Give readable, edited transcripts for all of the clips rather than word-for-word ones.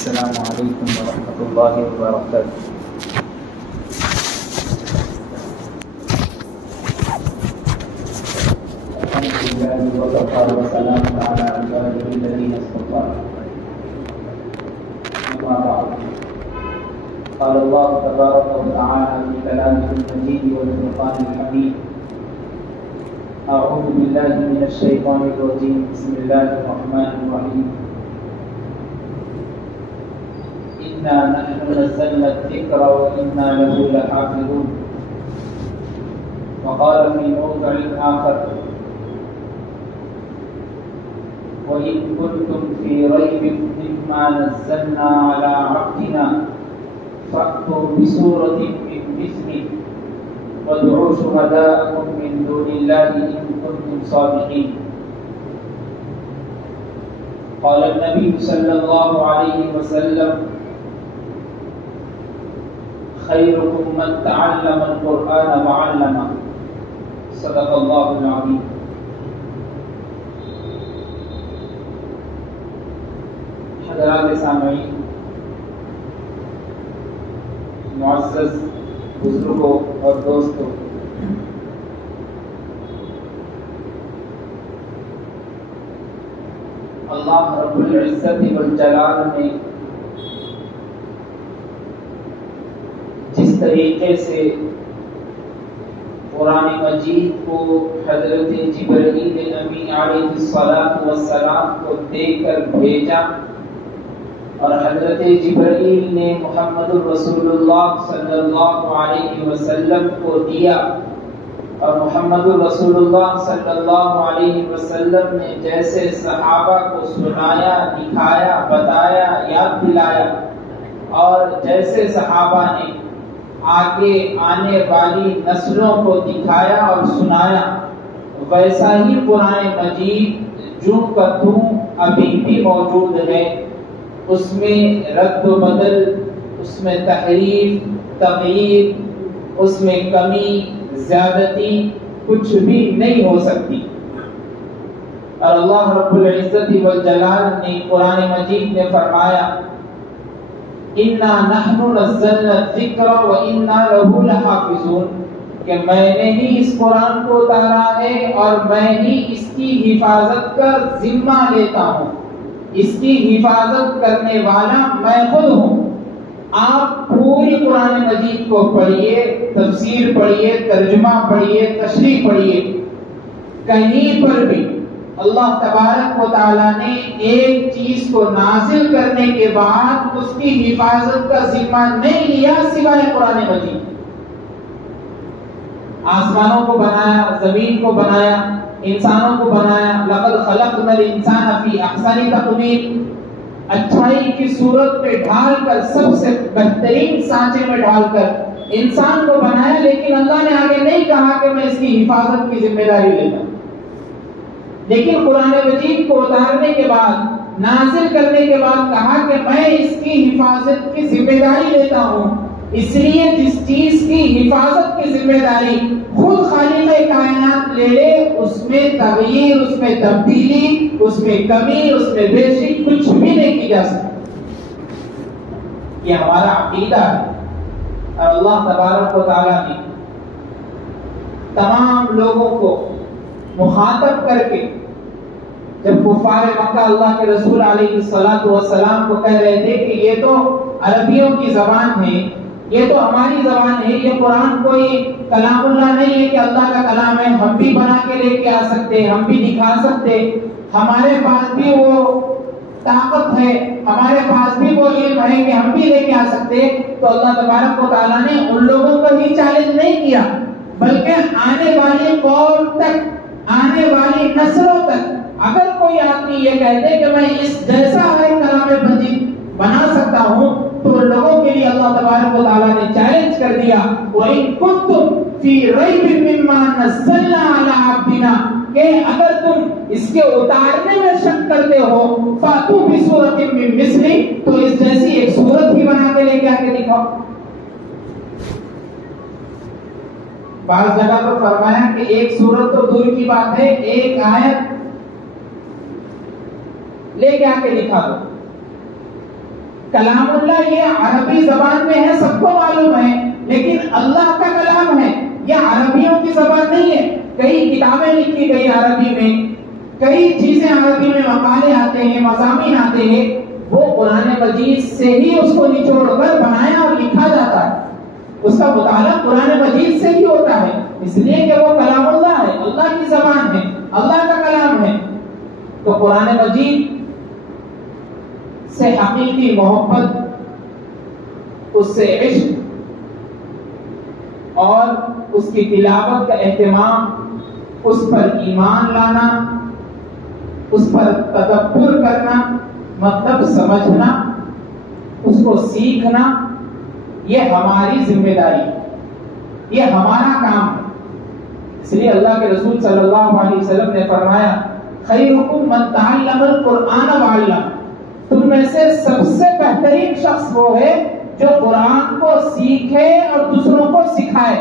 السلام علیکم ورحمۃ اللہ وبرکاتہ۔ الحمد للہ وکفى وسلام علی عباده الذین اصطفى، اما بعد، قال اللہ تبارک وتعالى في كلامه المجيد والفرقان الحميد: اعوذ باللہ من الشیطان الرجیم، بسم اللہ الرحمن الرحیم۔ إنا نحن نزلنا الذكر وإنا له لحافظون۔ وقال في موضع آخر: وإن كنتم في ريب مما نزلنا على عبدنا فأتوا بسورة من مثله وادعوا شهداءكم من دون الله إن كنتم صادقين۔ قال النبي صلى الله عليه وسلم: خيركم من تعلم القرآن وعلمه۔ صدق اللہ العظیم۔ حضرات سامعین، معزز بزرگوں اور دوستوں، اللہ رب العزت والجلال نے جس طریقے سے قرآن مجید کو حضرت جبرائیل امین علیہ السلام کو دے کر بھیجا، اور حضرت جبرائیل نے محمد الرسول اللہ صلی اللہ علیہ وسلم کو دیا، اور محمد الرسول اللہ صلی اللہ علیہ وسلم نے جیسے صحابہ کو سنایا، دکھایا، بتایا، یاد دلایا، اور جیسے صحابہ نے آگے آنے والی نسلوں کو دکھایا اور سنایا، ویسا ہی قرآن مجید جو کا توں ابھی بھی موجود ہے۔ اس میں رد و بدل، اس میں تحریف، تغییر، اس میں کمی، زیادتی کچھ بھی نہیں ہو سکتی۔ اور اللہ رب العزت والجلال نے قرآن مجید میں فرمایا: اِنَّا نَحْنُ نَزَّلْنَا الذِّكْرَ وَإِنَّا لَهُ لَحَافِظُونَ، کہ میں نے ہی اس قرآن کو اتارا ہے اور میں ہی اس کی حفاظت کا ذمہ لیتا ہوں، اس کی حفاظت کرنے والا میں خود ہوں۔ آپ پوری قرآن مجید کو پڑھیے، تفسیر پڑھیے، ترجمہ پڑھیے، تشریح پڑھیے، کہیں پر بھی اللہ تبارک و تعالیٰ نے ایک چیز کو نازل کرنے کے بعد اس کی حفاظت کا ذمہ نہیں لیا سوائے قرآن مجید۔ آسمانوں کو بنایا، زمین کو بنایا، انسانوں کو بنایا، لقد خلقنا الانسان فی احسن تقویم، اچھائی کی صورت میں ڈھال کر، سب سے بہترین سانچے میں ڈھال کر انسان کو بنایا، لیکن اللہ نے آگے نہیں کہا کہ میں اس کی حفاظت کی ذمہ داری لیتا۔ لیکن قرآن مجید کو اتارنے کے بعد، نازل کرنے کے بعد کہا کہ میں اس کی حفاظت کی ذمہ داری لیتا ہوں۔ اس لیے جس چیز کی حفاظت کی ذمہ داری خود خالق کائنات لے لے، اس میں تغییر، اس میں تبدیلی، اس میں کمی، اس میں بیشی کچھ بھی نہیں کی جا سکتی۔ یہ ہمارا عقیدہ ہے۔ اور اللہ تبارک و تعالیٰ نے تمام لوگوں کو مخاطب کر کے، جب کفار مکہ اللہ کے رسول علیہ السلام کو کہہ رہے تھے کہ یہ تو عربیوں کی زبان ہے، یہ تو ہماری زبان ہے، یہ قرآن کوئی کلام اللہ نہیں ہے کہ اللہ کا کلام ہے، ہم بھی بنا کے لے کے آ سکتے، ہم بھی دکھا سکتے، ہمارے پاس بھی وہ طاقت ہے، ہمارے پاس بھی وہ علم ہے کہ ہم بھی لے کے آ سکتے، تو اللہ تبارک و تعالیٰ نے ان لوگوں کو ہی چیلنج نہیں کیا، بلکہ آنے والی قوم تک، آنے والی نسلوں تک اگر کوئی آدمی یہ کہتے کہ میں اس جیسا ہے کلام مجید بنا سکتا ہوں، تو لوگوں کے لیے اللہ تبارک و تعالیٰ نے چیلنج کر دیا: وَإِن كُنتُمْ فِي رَيْبٍ مِّمَّا نَزَّلْنَا عَلَىٰ عَبْدِنَا، کہ اگر تم اس کے اتارنے میں شک کرتے ہو، فَأْتُوا بِسُورَةٍ مِّن مِّثْلِهِ، تو اس جیسی ایک سورت ہی بنا کے لے کے آ کے دکھاؤ۔ بعض جگہ پر فرمایا کہ ایک سورت تو دور کی بات ہے، ایک آیت لے کے آ کے دکھا دو۔ کلام اللہ یہ عربی زبان میں ہے، سب کو معلوم ہے، لیکن اللہ کا کلام ہے، یہ عربیوں کی زبان نہیں ہے۔ کئی کتابیں لکھی گئی عربی میں، کئی چیزیں عربی میں، مقالے آتے ہیں، مضامین آتے ہیں، وہ قرآن مجید سے ہی اس کو نچوڑ کر بنایا اور لکھا جاتا ہے۔ اس کا مطالعہ قرآن مجید سے ہی ہوتا ہے، اس لیے کہ وہ کلام اللہ ہے، اللہ کی زبان ہے، اللہ کا کلام ہے۔ تو قرآن مجید سے حقیقی محبت، اس سے عشق اور اس کی تلاوت کا اہتمام، اس پر ایمان لانا، اس پر تدبر کرنا، مطلب سمجھنا، اس کو سیکھنا، یہ ہماری ذمہ داری، یہ ہمارا کام ہے۔ اس لیے اللہ کے رسول صلی اللہ علیہ وسلم نے فرمایا خیرکم من تعلم القرآن وعلم، تم میں سے سب سے بہترین شخص وہ ہے جو قرآن کو سیکھے اور دوسروں کو سکھائے۔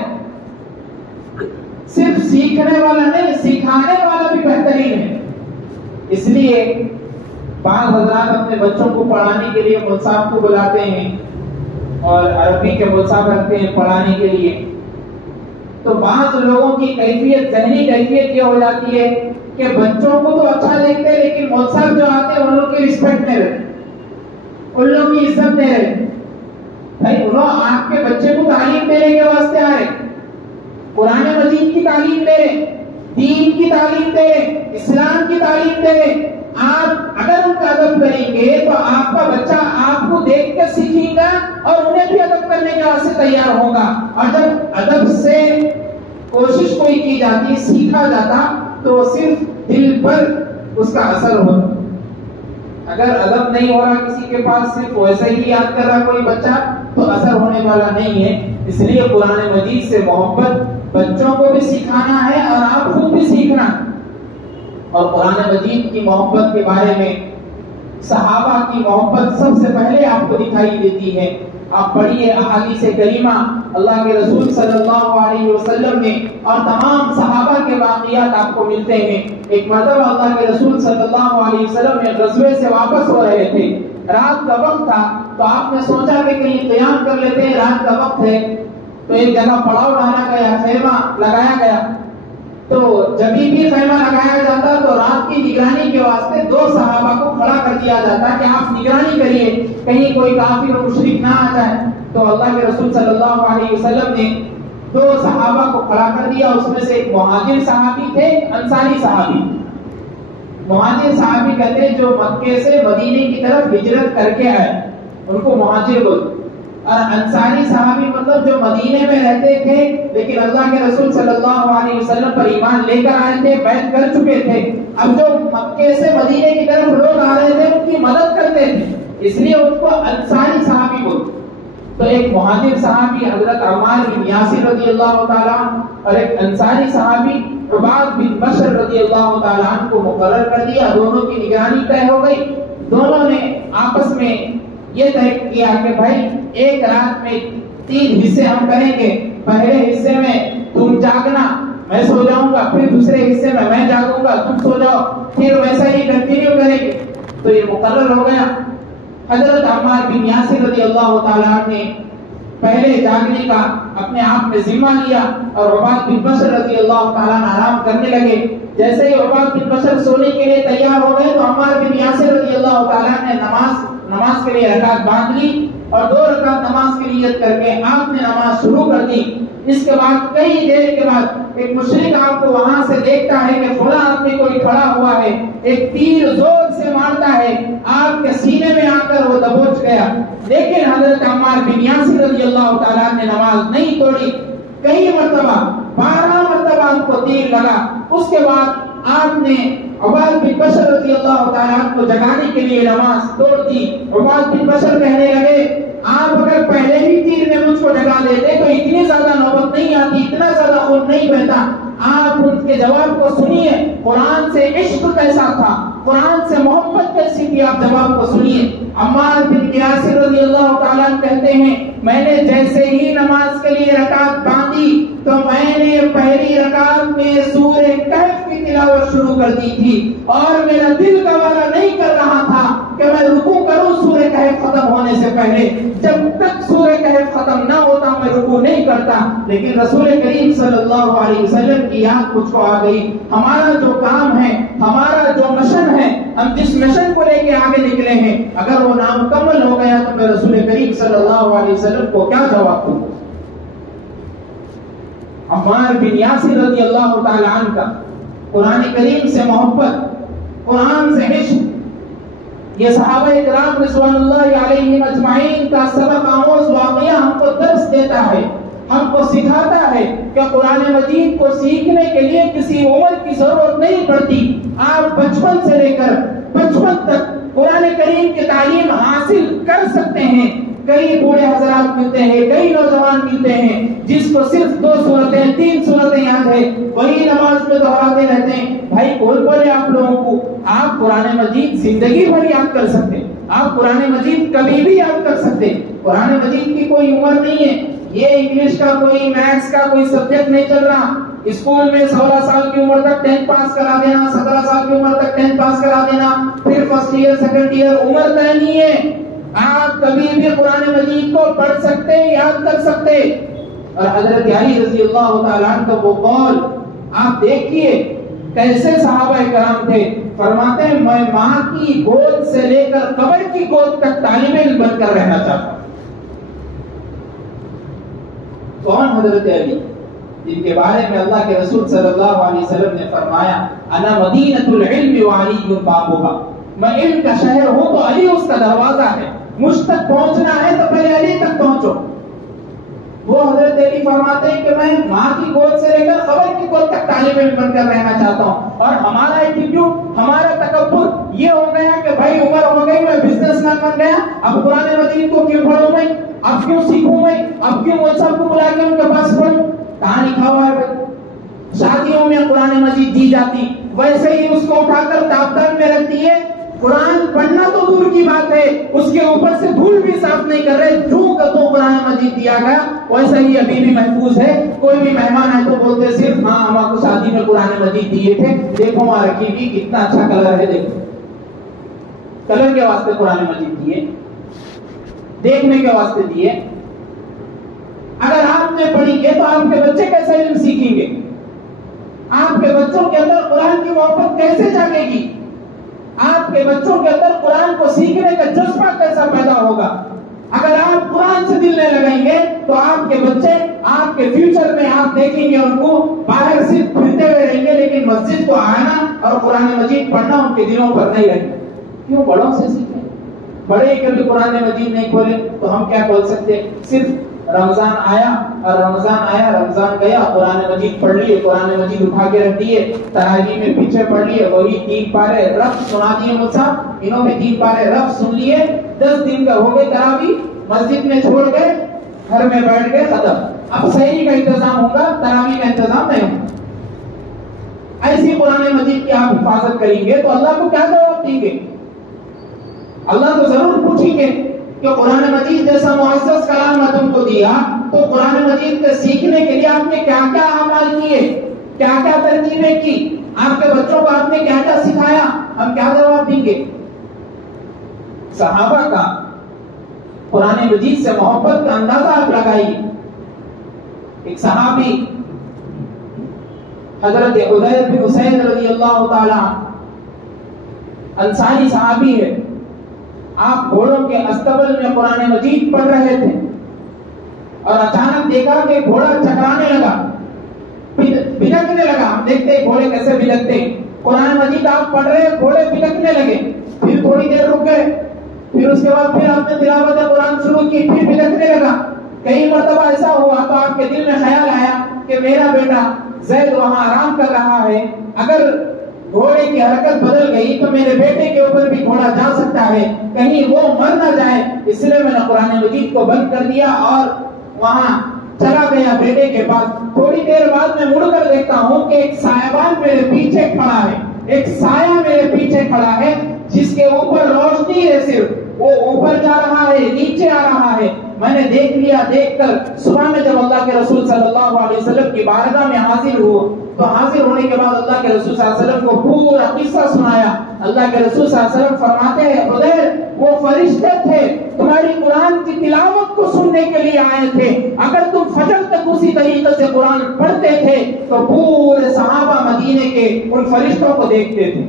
صرف سیکھنے والا نہیں، سکھانے والا بھی بہترین ہے۔ اس لیے بعض حضرات اپنے بچوں کو پڑھانے کے لیے مصحف کو بلاتے ہیں اور عربی کے مصحف رکھتے ہیں پڑھانے کے لیے، تو بعض لوگوں کی کیفیت، ذہنی کیفیت یہ ہو جاتی ہے کہ بچوں کو تو اچھا دیکھتے ہیں لیکن مصحف جو آتے ہیں ان لوگوں کی رسپیکٹ نہیں رہتی، ان لوگوں کی عزت نہیں رہتی۔ بھائی انہوں آپ کے بچے کو تعلیم دینے کے واسطے آ رہے، قرآن مجید کی تعلیم دے رہے، دین کی تعلیم دے رہے، اسلام کی تعلیم دے رہے۔ آپ اگر ان کا ادب کریں گے تو آپ کا بچہ آپ کو دیکھ کے سیکھے گا اور انہیں بھی ادب کرنے کے واسطے تیار ہوگا۔ اور جب ادب سے کوشش کوئی کی جاتی، سیکھا جاتا، تو صرف دل پر اس کا اثر ہوتا۔ اگر ادب نہیں ہو رہا کسی کے پاس، صرف ویسے ہی یاد کر رہا کوئی بچہ، تو اثر ہونے والا نہیں ہے۔ اس لیے قرآن مجید سے محبت بچوں کو بھی سکھانا ہے اور آپ خود بھی سیکھنا۔ اور قرآن مجید کی محبت کے بارے میں صحابہ کی محبت سب سے پہلے آپ کو دکھائی دیتی ہے۔ آپ پڑھیے احادیث کریمہ، اللہ کے رسول صلی اللہ علیہ وسلم نے اور تمام صحابہ کے واقعات آپ کو ملتے ہیں۔ ایک مرتبہ اللہ کے رسول صلی اللہ علیہ وسلم نے غزوے سے واپس ہو رہے تھے، رات کا وقت تھا، تو آپ نے سوچا کہ کہیں قیام کر لیتے ہیں، رات کا وقت ہے، تو ایک جگہ پڑاؤ ڈالا گیا، خیمہ لگایا گیا۔ تو جب بھی خیمہ لگایا جاتا تو رات کی نگرانی کے واسطے دو صحابہ کو کھڑا کر دیا جاتا کہ آپ نگرانی کریے کہیں کوئی کافر و مشرک نہ آ جائے۔ تو اللہ کے رسول صلی اللہ علیہ وسلم نے دو صحابہ کو کھڑا کر دیا، اس میں سے ایک مہاجر صحابی تھے، انصاری صحابی۔ مہاجر صحابی کہتے ہیں جو مکے سے مدینے کی طرف ہجرت کر کے آئے، ان کو مہاجر بولتے۔ اور انصاری صحابی مطلب جو مدینے میں رہتے تھے لیکن اللہ کے رسول صلی اللہ علیہ وسلم پر ایمان لے کر آئے تھے، بیعت کر چکے تھے، اب جو مکے سے مدینے کی طرف لوگ آ رہے تھے ان کی مدد کرتے تھے، اس لیے ان کو انصاری صحابی بولتے۔ تو ایک مہاجر صحابی حضرت عمار بن یاسر رضی اللہ تعالیٰ اور ایک انصاری صحابی عباد بن بشر رضی اللہ تعالیٰ کو مقرر کر دیا، دونوں کی نگرانی طے ہو گئی۔ دونوں نے آپس میں یہ طے کیا کہ بھائی ایک رات میں 3 حصے ہم کریں گے، پہلے حصے میں تم جاگنا، میں سو جاؤں گا، پھر دوسرے حصے میں جاگوں گا، تم سو جاؤ، پھر ویسا ہی کنٹینیو کریں گے۔ تو یہ مقرر ہو گیا۔ حضرت عمار بن یاسر رضی اللہ تعالیٰ نے پہلے جاگنے کا اپنے آپ میں ذمہ لیا اور عباد بن بشر رضی اللہ تعالیٰ آرام کرنے لگے۔ جیسے ہی عباد بن بشر سونے کے لیے تیار ہو گئے تو عمار بن یاسر رضی اللہ تعالیٰ نے نماز کے لیے رکعت باندھ لی اور 2 رکعت نماز کی نیت کر کے آپ نے نماز شروع کر دی۔ اس کے بعد کئی دیر کے بعد ایک مشرک آپ کو وہاں سے دیکھتا ہے کہ فلاں آدمی کوئی کھڑا ہوا ہے، ایک تیر زور سے مارتا ہے، آپ کے سینے میں آ کر وہ دبوچ گیا، لیکن حضرت عمار بن یاسر رضی اللہ تعالیٰ نے نماز نہیں توڑی۔ کئی مرتبہ 12 مرتبہ آپ کو تیر لگا۔ اس کے بعد آپ نے عباد بن بشر رضی اللہ تعالیٰ کو جگانے کے لیے نماز توڑ دی۔ عباد بن بشر کہنے لگے آپ اگر پہلے ہی تیر میں مجھ کو جگا دیتے تو اتنی زیادہ نوبت نہیں آتی، اتنا زیادہ خون نہیں بہتا۔ آپ ان کے جواب کو سنیے، قرآن سے عشق کیسا تھا، قرآن سے محبت کیسی تھی، آپ جواب کو سنیے۔ عمار بن یاسر رضی اللہ تعالیٰ کہتے ہیں میں نے جیسے ہی نماز کے لیے رکعت باندھی تو میں نے پہلی رکعت میں سورہ کہف کی تلاوت شروع کر دی تھی اور میرا دل گوارا نہیں کر رہا تھا کہ میں رکوع کروں سورہ کہف ختم ہونے سے پہلے جب تک سورہ کہف ختم نہ ہوتا میں رکوع نہیں کرتا، لیکن رسول کریم صلی اللہ علیہ وسلم کی یاد مجھ کو آ گئی. ہمارا جو کام ہے، ہمارا جو مشن ہے، ہم جس مشن کو لے کے آگے نکلے ہیں، اگر وہ نامکمل ہو گیا تو میں رسول کریم صلی اللہ علیہ وسلم کو کیا جواب دوں؟ عمار بن یاسر رضی اللہ تعالی عنہ کا قرآن کریم سے محبت، قرآن سے عشق، یہ صحابہ کرام رضوان اللہ علیہم اجمعین کا سبق آموز واقعہ ہم کو درس دیتا ہے، ہم کو سکھاتا ہے کہ قرآن مجید کو سیکھنے کے لیے کسی عمر کی ضرورت نہیں پڑتی. آپ بچپن سے لے کر بچپن تک قرآن کریم کی تعلیم حاصل کر سکتے ہیں. کئی بوڑھے حضرات ملتے ہیں، کئی نوجوان ملتے ہیں جس کو صرف 2 سورتیں 3 سورتیں یاد ہے، وہی نماز میں دہراتے رہتے ہیں. بھائی کون بولے آپ لوگوں کو؟ آپ قرآن مجید زندگی بھر یاد کر سکتے ہیں، آپ قرآن مجید کبھی بھی یاد کر سکتے ہیں. قرآن مجید کی کوئی عمر نہیں ہے. یہ انگلش کا کوئی میتھس کا کوئی سبجیکٹ نہیں چل رہا. اسکول میں 16 سال کی عمر تک 10 پاس کرا دینا، 17 سال کی عمر تک 10 پاس کرا دینا، پھر فرسٹ ایئر سیکنڈ ایئر، عمر طے نہیں ہے. آپ کبھی بھی قرآن مجید کو پڑھ سکتے، یاد کر سکتے. اور حضرت علی رضی اللہ تعالیٰ عنہ کا وہ قول آپ دیکھیے کیسے صحابہ کرام تھے. فرماتے ہیں میں ماں کی گود سے لے کر قبر کی گود تک طالب علم بن کر رہنا چاہتا ہوں. کون حضرت علی؟ جن کے بارے میں اللہ کے رسول صلی اللہ علیہ وسلم نے فرمایا انا مدینۃ العلم وعلی بابھا، میں علم کا شہر ہوں تو علی اس کا دروازہ ہے. مجھ تک پہنچنا ہے تو پہلے علی تک پہنچو. وہ حضرت علی فرماتے ہیں کہ میں ماں کی گود سے لے کر قبر کی گود تک طالب علم بن کر رہنا چاہتا ہوں. اور ہمارا ایٹیٹیوڈ، ہمارا تکبر یہ ہو گیا کہ بھائی عمر ہو گئی، میں بزنس مین بن گیا، اب قرآن مجید کو کیوں پڑھوں میں، اب کیوں سیکھوں میں، اب کیوں وہ سب کو بلا کے ان کے پاس پڑھوں. کہاں لکھا ہوا ہے بھائی؟ شادیوں میں قرآن مجید دی جاتی، ویسے ہی اس کو اٹھا کر دفتر میں رکھ دیے. قرآن پڑھنا تو دور کی بات ہے، اس کے اوپر سے دھول بھی صاف نہیں کر رہے. جو کا تو قرآن مجید دیا گیا ویسا ہی ابھی بھی محفوظ ہے. کوئی بھی مہمان ہے تو بولتے صرف ہاں ہم آپ کو شادی میں قرآن مجید دیے تھے، دیکھو وہاں رکھی بھی کتنا اچھا کلر ہے، دیکھو کلر کے واسطے قرآن مجید دیے، دیکھنے کے واسطے دیے. اگر آپ نے پڑھی گے تو آپ کے بچے کیسے علم سیکھیں گے؟ آپ کے بچوں کے اندر قرآن کی محبت کیسے جاگے گی؟ آپ کے بچوں کے اندر قرآن کو سیکھنے کا جذبہ کیسا پیدا ہوگا؟ اگر آپ قرآن سے دل نہیں لگائیں گے تو آپ کے بچے آپ کے فیوچر میں آپ دیکھیں گے ان کو باہر صرف پھرتے ہوئے رہیں گے، لیکن مسجد کو آنا اور قرآن مجید پڑھنا ان کے دلوں پر نہیں رہے گا. کیوں؟ بڑوں سے سیکھیں. بڑے کبھی قرآن مجید نہیں کھولے تو ہم کیا بول سکتے؟ صرف رمضان آیا اور رمضان گیا، قرآن مجید پڑھ لیے، قرآن مجید اٹھا کے رکھ دیے، تراویح میں پیچھے پڑھ لیے، وہی 3 پارے رب سنا دیے مصحف، انہوں نے 3 پارے رب سن لیے، 10 دن کا ہو گئے تراویح، مسجد میں چھوڑ گئے، گھر میں بیٹھ گئے، ختم. اب سحری کا انتظام ہوگا، تراویح کا انتظام نہیں ہوگا. ایسی قرآن مجید کی آپ حفاظت کریں گے تو اللہ کو کیا جواب دیں گے؟ اللہ تو ضرور پوچھیں گے کہ قرآن مجید جیسا معزز کلام میں تم کو دیا تو قرآن مجید کے سیکھنے کے لیے آپ نے کیا کیا اعمال کیے، کیا کیا ترکیبیں کی، آپ کے بچوں کو آپ نے کیا کیا سکھایا، ہم کیا جواب دیں گے؟ صحابہ کا قرآن مجید سے محبت کا اندازہ آپ لگائیے. ایک صحابی حضرت حذیر بن اسید رضی اللہ تعالی انصاری صحابی ہے. آپ گھوڑوں کے استبل میں قرآن مجید پڑھ رہے تھے اور اچانک دیکھا کہ گھوڑا چکرانے لگا، بلکنے لگا. ہم دیکھتے ہیں گھوڑے کیسے بلکتے ہیں. قرآن مجید آپ پڑھ رہے، گھوڑے بلکنے لگے، پھر تھوڑی دیر رک گئے، پھر اس کے بعد پھر آپ نے تلاوت قرآن شروع کی، پھر بلکنے لگا. کئی مرتبہ ایسا ہوا تو آپ کے دل میں خیال آیا کہ میرا بیٹا زید وہاں آرام کر رہا ہے، اگر گھوڑے کی حرکت بدل گئی تو میرے بیٹے کے اوپر بھی گھوڑا جا سکتا ہے، کہیں وہ مر نہ جائے، اس لیے میں نے قرآن مجید کو بند کر دیا اور وہاں چلا گیا بیٹے کے پاس. تھوڑی دیر بعد میں مڑ کر دیکھتا ہوں کہ ایک سایبان میرے پیچھے کھڑا ہے، ایک سایہ میرے پیچھے کھڑا ہے جس کے اوپر روشنی ہے، صرف وہ اوپر جا رہا ہے، نیچے آ رہا ہے. میں نے دیکھ لیا. دیکھ کر صبح میں جب اللہ کے رسول صلی اللہ علیہ وسلم کی بارگاہ میں حاضر تو حاضر ہونے کے بعد اللہ کے رسول صلی اللہ علیہ وسلم کو پورا قصہ سنایا. اللہ کے رسول صلی اللہ علیہ وسلم فرماتے ہیں حذیر وہ فرشتے تھے تمہاری قرآن کی تلاوت کو سننے کے لیے آئے تھے. اگر تم فجر تک اسی طریقے سے قرآن پڑھتے تھے تو پورے صحابہ مدینے کے ان فرشتوں کو دیکھتے تھے.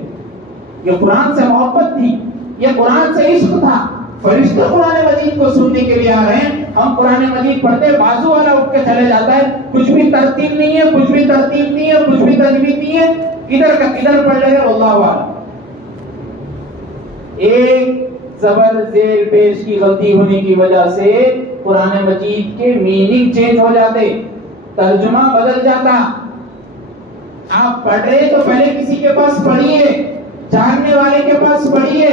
یہ قرآن سے محبت تھی, یہ قرآن سے عشق تھا. فرشتے قرآن مجید کو سننے کے لیے آ رہے ہیں, ہم قرآن مجید پڑھتے بازو والا اٹھ کے چلے جاتا ہے, کچھ بھی ترتیب نہیں ہے, کچھ بھی ترتیب نہیں ہے, کچھ بھی تجوید نہیں ہے, ادھر کا ادھر پڑھ لے گا واللہ اعلم. ایک زبر زیر پیش کی غلطی ہونے کی وجہ سے قرآن مجید کے میننگ چینج ہو جاتے, ترجمہ بدل جاتا. آپ پڑھ رہے تو پہلے کسی کے پاس پڑھیے, جاننے والے کے پاس پڑھیے,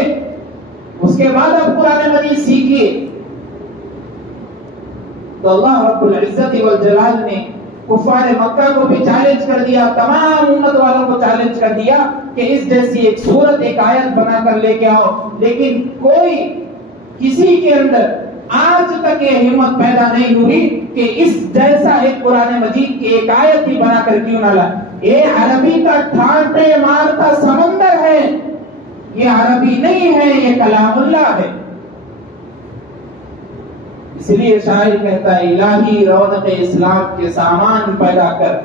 اس کے بعد آپ قرآن مجید سیکھیے. تو اللہ رب العزت والجلال نے کفار مکہ کو بھی چیلنج کر دیا, تمام امت والوں کو چیلنج کر دیا کہ اس جیسی ایک سورت ایک آیت بنا کر لے کے آؤ. لیکن کوئی کسی کے اندر آج تک یہ ہمت پیدا نہیں ہوئی کہ اس جیسا ایک قرآن مجید کی ایک آیت ہی بنا کر کیوں نہ لائے. یہ عربی کا ٹھاٹھے مارتا سمندر ہے, یہ عربی نہیں ہے, یہ کلام اللہ ہے. اس لیے شاعر کہتا ہے الہی رونق اسلام کے سامان پیدا کر,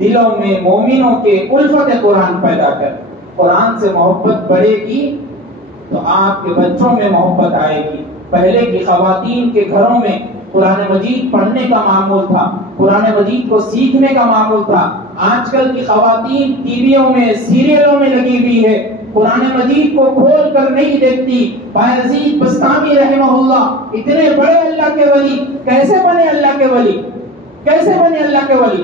دلوں میں مومنوں کے الفت قرآن پیدا کر. قرآن سے محبت بڑھے گی تو آپ کے بچوں میں محبت آئے گی. پہلے کی خواتین کے گھروں میں قرآن مجید پڑھنے کا معمول تھا, قرآن مجید کو سیکھنے کا معمول تھا. آج کل کی خواتین ٹی ویوں میں سیریلوں میں لگی ہوئی ہے, قرآن مجید کو کھول کر نہیں دیکھتی. بایزید بستامی رحمہ اللہ اتنے بڑے اللہ کے ولی کیسے بنے اللہ کے ولی, کیسے بنے اللہ کے ولی؟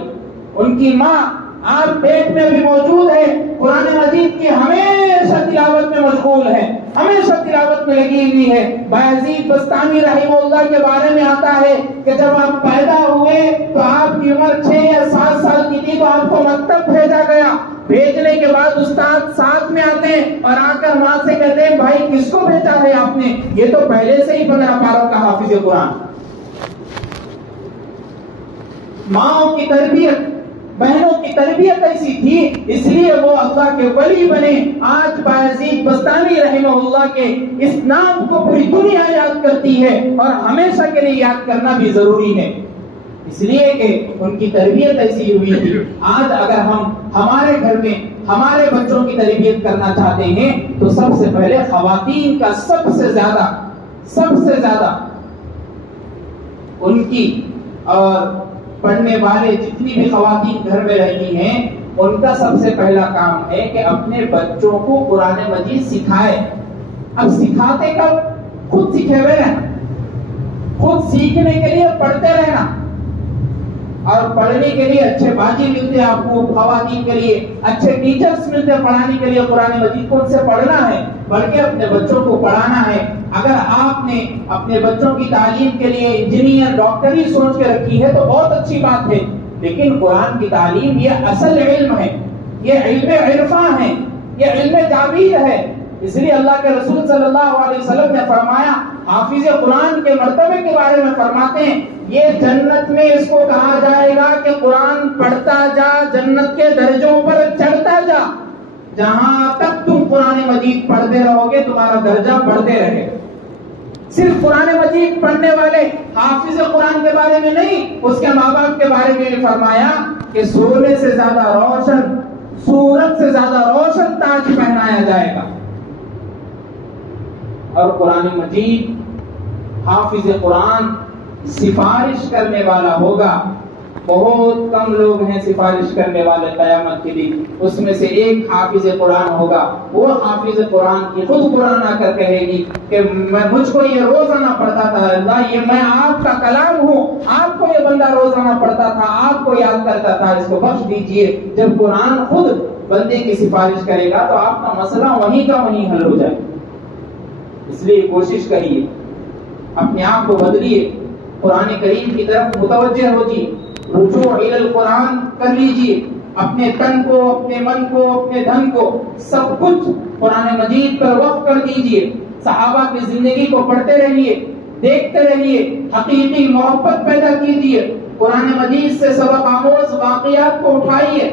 ان کی ماں آپ پیٹ میں بھی موجود ہے, قرآن مجید کی ہمیشہ تلاوت میں مشغول ہے, ہمیشہ تلاوت میں لگی ہوئی ہے. بایزید بستامی رحمہ اللہ کے بارے میں آتا ہے کہ جب آپ پیدا ہوئے تو آپ کی عمر 6 یا 7 سال کی تھی, تو آپ کو مکتب بھیجا گیا. بھیجنے کے بعد استاد ساتھ میں آتے ہیں اور آ کر ماں سے کہتے ہیں بھائی کس کو بھیجا ہے آپ نے؟ یہ تو پہلے سے ہی 15 پاروں کا حافظ قرآن. ماں کی تربیت, بہنوں کی تربیت ایسی تھی, اس لیے وہ اللہ کے ولی بنے. آج بایزید بستامی رحمہ اللہ کے اس نام کو پوری دنیا یاد کرتی ہے, اور ہمیشہ کے لیے یاد کرنا بھی ضروری ہے, اس لیے کہ ان کی تربیت ایسی ہوئی تھی. آج اگر ہم ہمارے گھر میں ہمارے بچوں کی تربیت کرنا چاہتے ہیں تو سب سے پہلے خواتین کا سب سے زیادہ ان کی, اور پڑھنے والے جتنی بھی خواتین گھر میں رہتی ہیں ان کا سب سے پہلا کام ہے کہ اپنے بچوں کو قرآن مجید سکھائے. اب سکھاتے کب؟ خود سیکھے ہوئے رہنا, خود سیکھنے کے لیے پڑھتے رہنا, اور پڑھنے کے لیے اچھے باجی ملتے ہیں آپ کو, خواتین کے لیے اچھے ٹیچرز ملتے ہیں پڑھانے کے لیے. قرآن مجید کو ان سے پڑھنا ہے, پڑھ کے اپنے بچوں کو پڑھانا ہے. اگر آپ نے اپنے بچوں کی تعلیم کے لیے انجینئر ڈاکٹری سوچ کے رکھی ہے تو بہت اچھی بات ہے, لیکن قرآن کی تعلیم یہ اصل علم ہے, یہ علم عرفاں ہے, یہ علم تعبیر ہے. اس لیے اللہ کے رسول صلی اللہ علیہ وسلم نے فرمایا, حافظ قرآن کے مرتبے کے بارے میں فرماتے ہیں یہ جنت میں اس کو کہا جائے گا کہ قرآن پڑھتا جا, جنت کے درجوں پر چڑھتا جا. جہاں تک تم قرآن مجید پڑھتے رہو گے تمہارا درجہ بڑھتے رہے. صرف قرآن مجید پڑھنے والے حافظ قرآن کے بارے میں نہیں, اس کے ماں باپ کے بارے میں بھی فرمایا کہ سورج سے زیادہ روشن تاج پہنایا جائے گا. اور قرآن مجید حافظ قرآن سفارش کرنے والا ہوگا. بہت کم لوگ ہیں سفارش کرنے والے قیامت کے دن, اس میں سے ایک حافظ قرآن ہوگا. وہ حافظ قرآن کی خود قرآن آ کر کہے گی کہ مجھ کو یہ روزانہ پڑھتا تھا, اللہ یہ میں آپ کا کلام ہوں, آپ کو یہ بندہ روزانہ پڑھتا تھا, آپ کو یاد کرتا تھا, اس کو بخش دیجئے. جب قرآن خود بندے کی سفارش کرے گا تو آپ کا مسئلہ وہیں کا وہیں حل ہو جائے. اس لیے کوشش کریے, اپنے آپ کو بدلیے, قرآن کریم کی طرف متوجہ ہو جی, رجوع الی القرآن کر لیجیے. اپنے تن کو, اپنے من کو, اپنے دھن کو, سب کچھ قرآن مجید پر وقف کر دیجیے. صحابہ کی زندگی کو پڑھتے رہیے, دیکھتے رہیے, حقیقی محبت پیدا کیجیے. قرآن مجید سے سبق آموز واقعات کو اٹھائیے,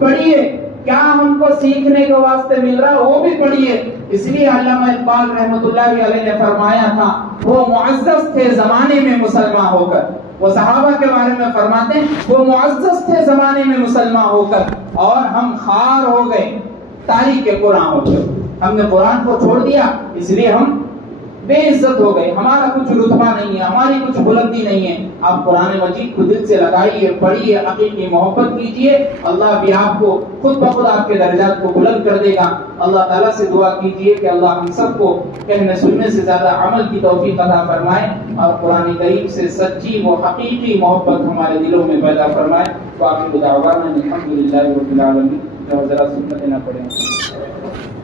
پڑھیے، کیا ہم کو سیکھنے کے واسطے مل رہا ہے وہ بھی پڑھیے۔ اس لیے علامہ اقبال رحمۃ اللہ علیہ نے فرمایا تھا وہ معزز تھے زمانے میں مسلمان ہو کر، وہ صحابہ کے بارے میں فرماتے ہیں وہ معزز تھے زمانے میں مسلمان ہو کر، اور ہم خوار ہو گئے تاریخ کے قرآن ہو گئے، ہم نے قرآن کو چھوڑ دیا اس لیے ہم بے عزت ہو گئے، ہمارا کچھ رتبہ نہیں ہے، ہماری کچھ بلندی نہیں ہے۔ آپ قرآن مجید کو دل سے لگائیے، پڑھیے، حقیقی محبت کیجیے، اللہ بھی آپ کو خود بخود آپ کے درجات کو بلند کر دے گا۔ اللہ تعالیٰ سے دعا کیجیے کہ اللہ ہم سب کو کہنے سننے سے زیادہ عمل کی توفیق عطا فرمائے، اور قرآن کریم سے سچی و حقیقی محبت ہمارے دلوں میں پیدا فرمائے۔ وآخر دعوانا الحمدللہ رب العالمین۔ ذرا سنت نہ پڑھیں۔